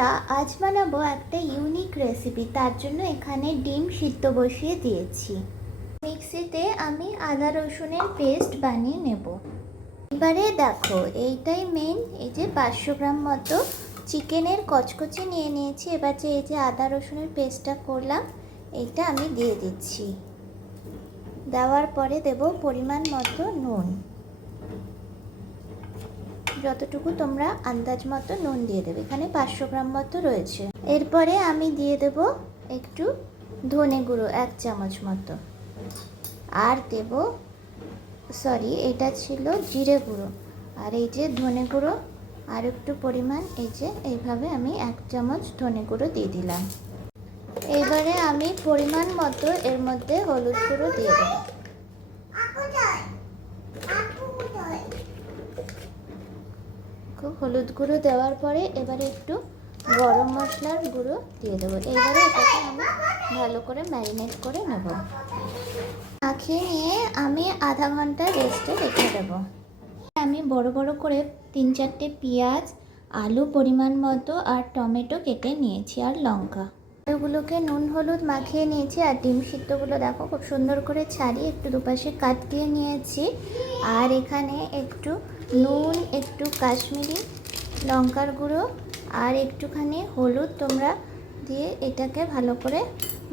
বন্ধুরা, আজ বানাবো একটা ইউনিক রেসিপি। তার জন্য এখানে ডিম সিদ্ধ বসিয়ে দিয়েছি। মিক্সিতে আমি আদা রসুনের পেস্ট বানিয়ে নেব। এবারে দেখো, এইটাই মেন। এই যে 500 গ্রাম মতো চিকেনের কচকচি নিয়ে নিয়েছি। এবার যে এই যে আদা রসুনের পেস্টটা করলাম, এইটা আমি দিয়ে দিচ্ছি। দেওয়ার পরে দেব পরিমাণ মতো নুন। যতটুকু তোমরা আন্দাজ মতো নুন দিয়ে দেবে। এখানে 500 গ্রাম মতো রয়েছে। এরপরে আমি দিয়ে দেব একটু ধনে গুঁড়ো 1 চামচ মতো, আর দেব এটা ছিল জিরে গুঁড়ো, আর এই যে ধনে গুঁড়ো আর একটু পরিমাণ, এই যে এইভাবে আমি 1 চামচ ধনে গুঁড়ো দিয়ে দিলাম। এবারে আমি পরিমাণ মতো এর মধ্যে হলুদ গুঁড়ো দিয়ে দেব। হলুদ গুঁড়ো দেওয়ার পরে এবারে একটু গরম মশলার গুঁড়ো দিয়ে দেবো। এবারে এটাকে আমি ভালো করে ম্যারিনেট করে নেব। মাখিয়ে নিয়ে আমি আধা ঘন্টা রেস্টে রেখে দেবো। আমি বড় বড় করে 3-4টে পেঁয়াজ, আলু পরিমাণ মতো আর টমেটো কেটে নিয়েছি, আর লঙ্কা। আলুগুলোকে নুন হলুদ মাখিয়ে নিয়েছি, আর ডিম সিদ্ধগুলো দেখো খুব সুন্দর করে ছাড়িয়ে একটু দুপাশে কাট দিয়ে নিয়েছি। আর এখানে একটু নুন, একটু কাশ্মীরি লঙ্কার গুঁড়ো আর একটুখানি হলুদ তোমরা দিয়ে এটাকে ভালো করে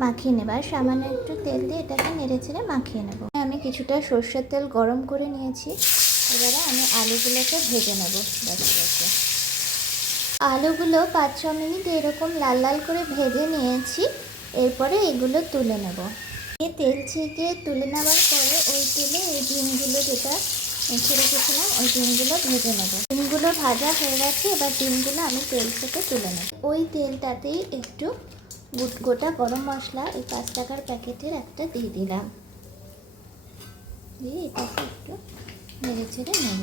মাখিয়ে নেব। আর সামান্য একটু তেল দিয়ে এটাকে নেড়ে চেড়ে মাখিয়ে নেব। আমি কিছুটা সর্ষের তেল গরম করে নিয়েছি। এবারে আমি আলুগুলোকে ভেজে নেব। আলুগুলো 5-6 মিনিট এরকম লাল লাল করে ভেজে নিয়েছি। এরপরে এগুলো তুলে নেব। তেল ছেঁকে তুলে নেওয়ার পরে ওই তেলে এই ডিমগুলো যেটা মেখে রেখেছিলাম ওই ডিমগুলো ভেজে নেব। ডিমগুলো ভাজা হয়ে গেছে। এবার ডিমগুলো আমি তেল থেকে তুলে নেব। ওই তেলটাতেই একটু গোটা গরম মশলা, এই 5 টাকার প্যাকেটের একটা দিয়ে দিলাম। দিয়ে এটাকে একটু নেড়ে চেড়ে নেব।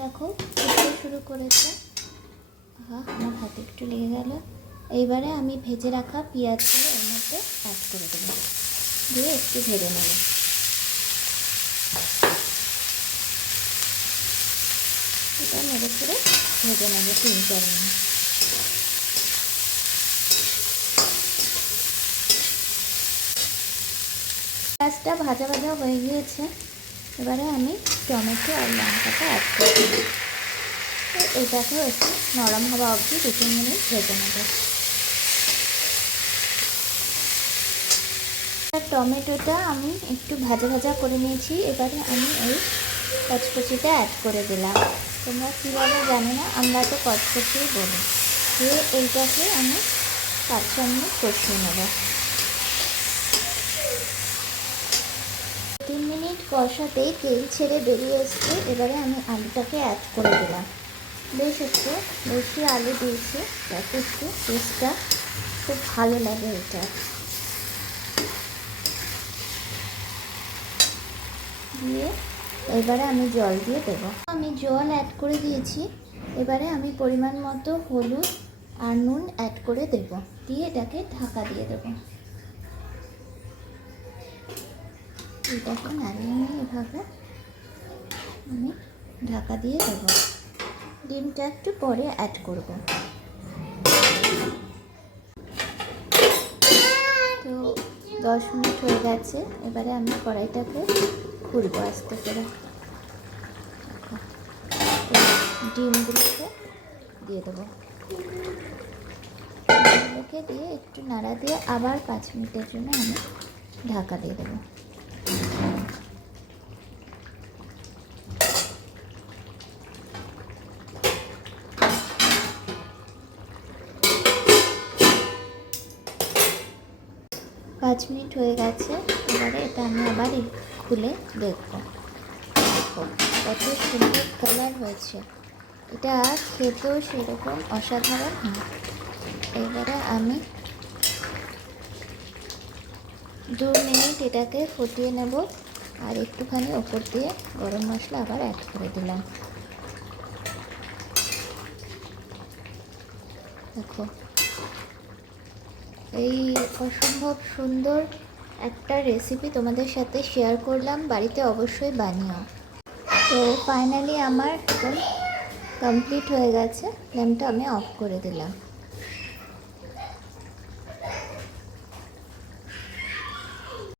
দেখো ফুটতে শুরু করেছে। আমার হাতে একটু লেগে গেল। এইবারে আমি ভেজে রাখা পেঁয়াজগুলো এর মধ্যে অ্যাড করে দেবো, দিয়ে একটু ভেজে নেব। এটা নেড়ে করে ভেজে নেব 3-4 মিনিট। পেঁয়াজটা ভাজা ভাজা হয়ে গিয়েছে। এবারে আমি টমেটো আর লঙ্কাটা অ্যাড করে দেব। এটাকেও একটু নরম হওয়া অবধি 2-3 মিনিট ভেজে নেব। টমেটোটা আমি একটু ভাজা ভাজা করে নিয়েছি। এবারে আমি এই কচকচিটা অ্যাড করে দিলাম। তোমরা কী বলো জানি না, আমরা তো কচকচিই বলি। দিয়ে এইটাকে আমি 5-6 মিনিট কষিয়ে নেব। 3 মিনিট কষাতেই তেল ছেড়ে বেরিয়ে এসছে। এবারে আমি আলুটাকে অ্যাড করে দিলাম। বেশ একটু বেশি আলু দিয়েছি যাতে একটু টেস্টটা খুব ভালো লাগে এটা। দিয়ে এবারে আমি জল দিয়ে দেবো। আমি জল অ্যাড করে দিয়েছি। এবারে আমি পরিমাণ মতো হলুদ আর নুন অ্যাড করে দেব। দিয়ে এটাকে ঢাকা দিয়ে দেবো। এটাকে নাড়িয়ে নিয়ে এভাবে আমি ঢাকা দিয়ে দেবো। ডিমটা একটু পরে অ্যাড করব। তো 10 মিনিট হয়ে গেছে। এবারে আমি কড়াইটাকে খুলবো আস্তে করে। ডিমগুলোকে দিয়ে দেবো। ডিমগুলোকে দিয়ে একটু নাড়া দিয়ে আবার 5 মিনিটের জন্য আমি ঢাকা দিয়ে দেবো। পাঁচ মিনিট হয়ে গেছে। এবারে এটা আমি আবার খুলে দেখব। দেখো কত সুন্দর কালার হয়েছে। এটা খেতেও সেরকম অসাধারণ হয়। এবারে আমি 2 মিনিট এটাকে ফুটিয়ে নেব। আর একটুখানি ওপর দিয়ে গরম মশলা আবার অ্যাড করে দিলাম। দেখো এই অসম্ভব সুন্দর একটা রেসিপি তোমাদের সাথে শেয়ার করলাম। বাড়িতে অবশ্যই বানিও। তো ফাইনালি আমার একদম কমপ্লিট হয়ে গেছে, ফ্লেমটা আমি অফ করে দিলাম।